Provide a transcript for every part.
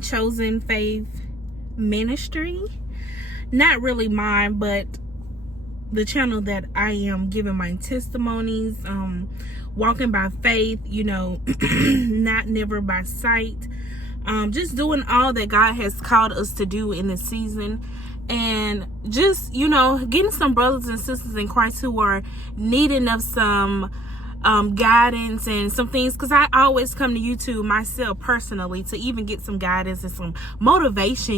Chosen Faith Ministry. Not really mine, but the channel that I am giving my testimonies, walking by faith, not never by sight. Just doing all that God has called us to do in this season. And just, getting some brothers and sisters in Christ who are needing of some guidance and some things, because I always come to YouTube myself personally to even get some guidance and some motivation.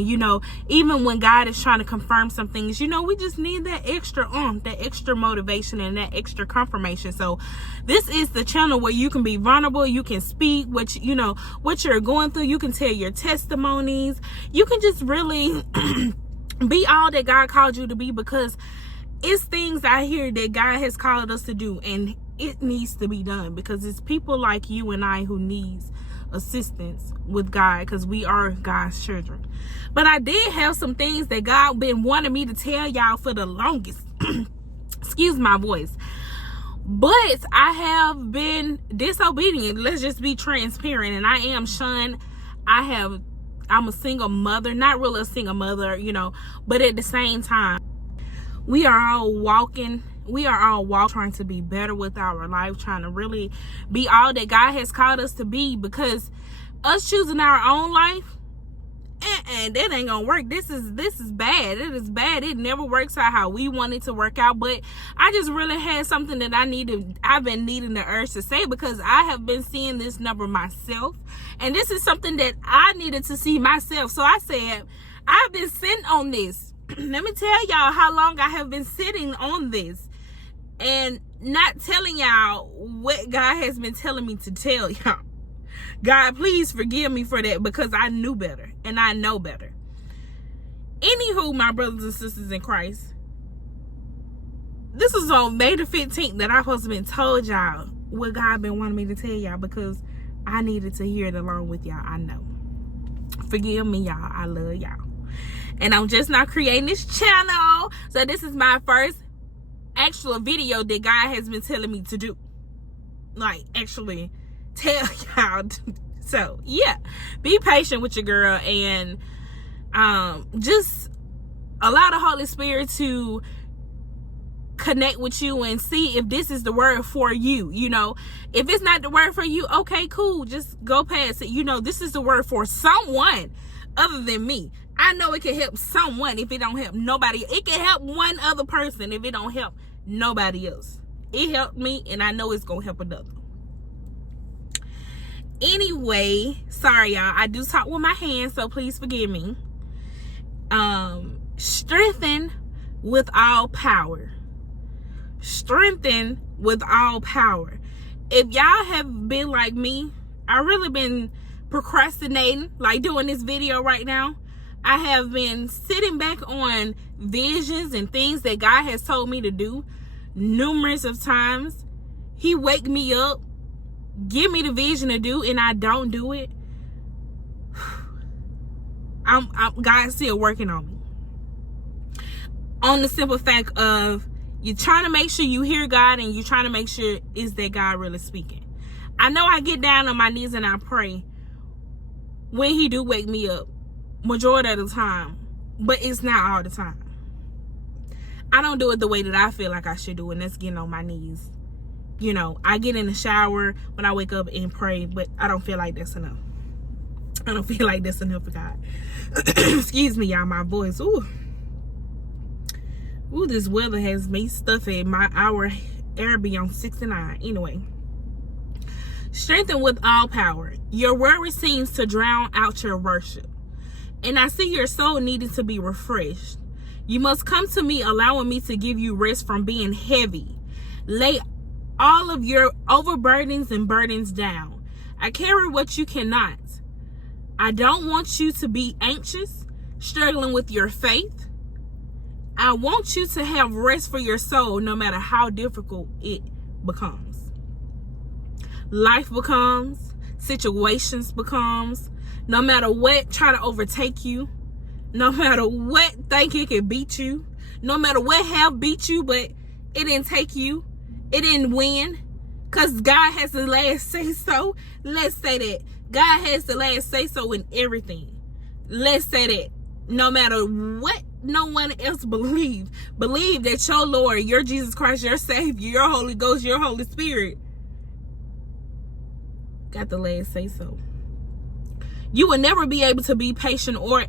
Even when God is trying to confirm some things, we just need that extra motivation and that extra confirmation. So this is the channel where you can be vulnerable, you can speak what you're going through, you can tell your testimonies, you can just really be all that God called you to be, because it's things out here that God has called us to do, and it needs to be done, because it's people like you and I who needs assistance with God, because we are God's children. But I did have some things that God been wanting me to tell y'all for the longest. Excuse my voice. But I have been disobedient. Let's just be transparent. And I am shunned. I'm a single mother, not really a single mother, but at the same time, we are all walking trying to be better with our life, trying to really be all that God has called us to be, because us choosing our own life, and that ain't gonna work. This is bad. It is bad. It never works out how we want it to work out. But I just really had something that I've been needing the urge to say, because I have been seeing this number myself, and this is something that I needed to see myself. So I said, I've been sitting on this. Let me tell y'all how long I have been sitting on this and not telling y'all what God has been telling me to tell y'all. God, please forgive me for that, because I knew better and I know better. Anywho, my brothers and sisters in Christ, this is on May the 15th that I supposed to been told y'all what God been wanting me to tell y'all, because I needed to hear it along with y'all. I know. Forgive me, y'all. I love y'all. And I'm just not creating this channel. So this is my first actual video that God has been telling me to do. Like, actually tell y'all. So, yeah. Be patient with your girl. And just allow the Holy Spirit to connect with you and see if this is the word for you. If it's not the word for you, okay, cool. Just go past it. This is the word for someone other than me. I know it can help someone if it don't help nobody. It can help one other person if it don't help nobody else. It helped me, and I know it's gonna help another. Anyway, sorry y'all, I do talk with my hands, so please forgive me. Strengthen with all power. Strengthen with all power. If y'all have been like me, I really been procrastinating, like doing this video right now. I have been sitting back on visions and things that God has told me to do numerous of times. He wake me up, give me the vision to do, and I don't do it. God's still working on me. On the simple fact of, you're trying to make sure you hear God, and you're trying to make sure is that God really speaking. I know I get down on my knees and I pray when he do wake me up, majority of the time, but it's not all the time. I don't do it the way that I feel like I should do, and that's getting on my knees. I get in the shower when I wake up and pray, but I don't feel like that's enough. I don't feel like that's enough for God. Excuse me, y'all, my voice. Ooh, this weather has me stuffy. Our air be on 69. Anyway. Strengthen with all power. Your worry seems to drown out your worship, and I see your soul needing to be refreshed. You must come to me, allowing me to give you rest from being heavy. Lay all of your overburdens and burdens down. I carry what you cannot. I don't want you to be anxious, struggling with your faith. I want you to have rest for your soul, no matter how difficult it becomes. Life becomes, situations becomes, no matter what try to overtake you, no matter what think it can beat you, no matter what have beat you, but it didn't take you, it didn't win, because God has the last say so. Let's say that God has the last say so in everything. Let's say that. No matter what no one else believe that your Lord, your Jesus Christ, your Savior, your Holy Ghost, your Holy Spirit got the last say so. You will never be able to be patient or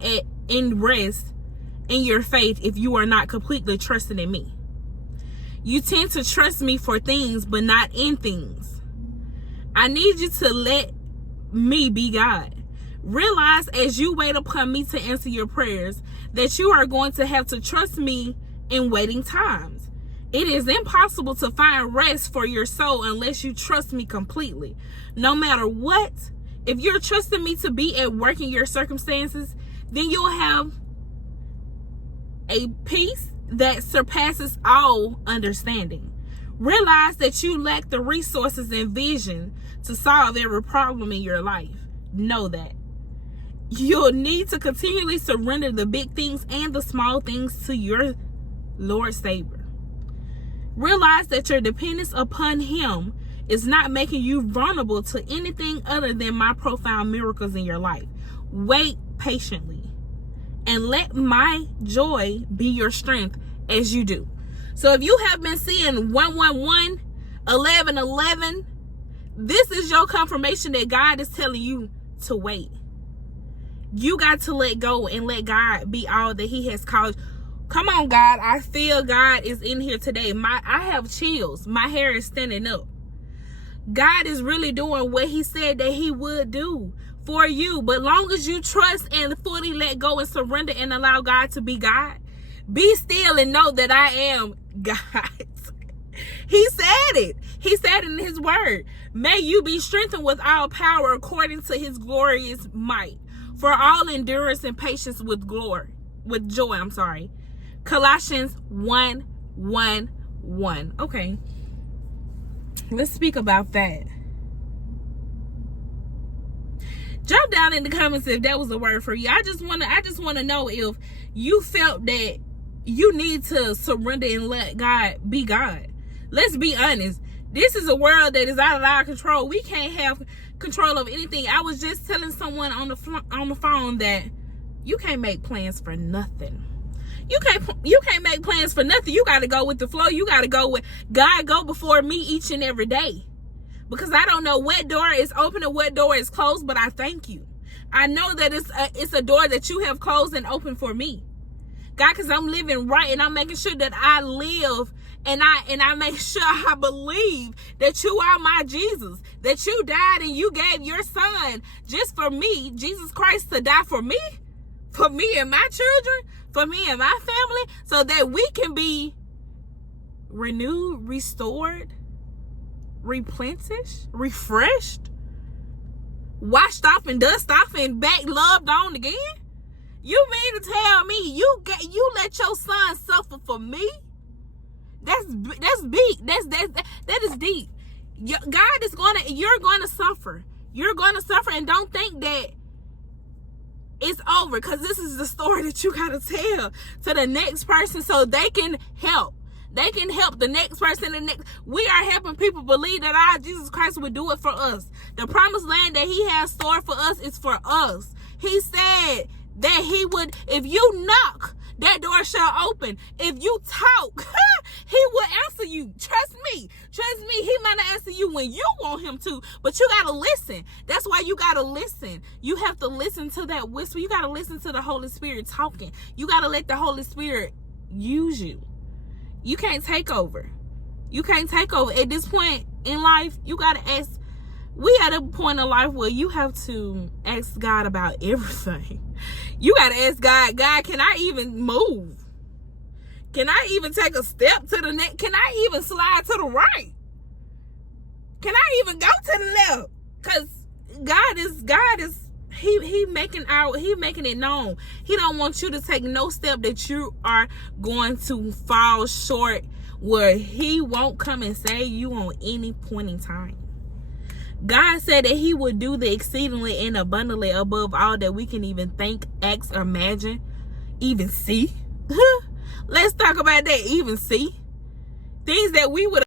in rest in your faith if you are not completely trusting in me. You tend to trust me for things, but not in things. I need you to let me be God. Realize as you wait upon me to answer your prayers that you are going to have to trust me in waiting times. It is impossible to find rest for your soul unless you trust me completely. No matter what, if you're trusting me to be at work in your circumstances, then you'll have a peace that surpasses all understanding. Realize that you lack the resources and vision to solve every problem in your life. Know that. You'll need to continually surrender the big things and the small things to your Lord Savior. Realize that your dependence upon Him is not making you vulnerable to anything other than my profound miracles in your life. Wait patiently and let my joy be your strength as you do. So if you have been seeing 111, 1111, this is your confirmation that God is telling you to wait. You got to let go and let God be all that He has called. Come on, God. I feel God is in here today. I have chills. My hair is standing up. God is really doing what He said that He would do for you. But long as you trust and fully let go and surrender and allow God to be God, be still and know that I am God. He said it. He said in His word, may you be strengthened with all power according to His glorious might, for all endurance and patience with joy. Colossians 1:1:1. Okay. Let's speak about that. Drop down in the comments if that was a word for you. I just want to know if you felt that you need to surrender and let God be God. Let's be honest. This is a world that is out of our control. We can't have control of anything. I was just telling someone on the phone that you can't make plans for nothing. You can't make plans for nothing. You got to go with the flow. You got to go with God. Go before me each and every day, because I don't know what door is open and what door is closed, but I thank you. I know that it's a door that you have closed and opened for me, God, because I'm living right and I'm making sure that I live and I make sure I believe that you are my Jesus, that you died and you gave your son just for me, Jesus Christ, to die for me and my children, for me and my family, so that we can be renewed, restored, replenished, refreshed, washed off and dust off and back loved on again. You mean to tell me you let your son suffer for me? That's big. That is deep. God is you're gonna suffer. You're gonna suffer, and don't think that it's over, because this is the story that you gotta tell to the next person so they can help. They can help the next person. We are helping people believe that our Jesus Christ would do it for us. The promised land that He has stored for us is for us. He said that He would, if you knock, that door shall open. If you talk, He will answer you. Trust me. He might not answer you when you want Him to, but you got to listen. That's why you got to listen. You have to listen to that whisper. You got to listen to the Holy Spirit talking. You got to let the Holy Spirit use you. You can't take over. At this point in life, you got to ask. We at a point in life where you have to ask God about everything. You got to ask God, can I even move? Can I even take a step to the next? Can I even slide to the right? Can I even go to the left? Because God is He making it known. He don't want you to take no step that you are going to fall short, where He won't come and save you on any point in time. God said that He would do the exceedingly and abundantly above all that we can even think, ask, or imagine, even see. Let's talk about that. Even see things that we would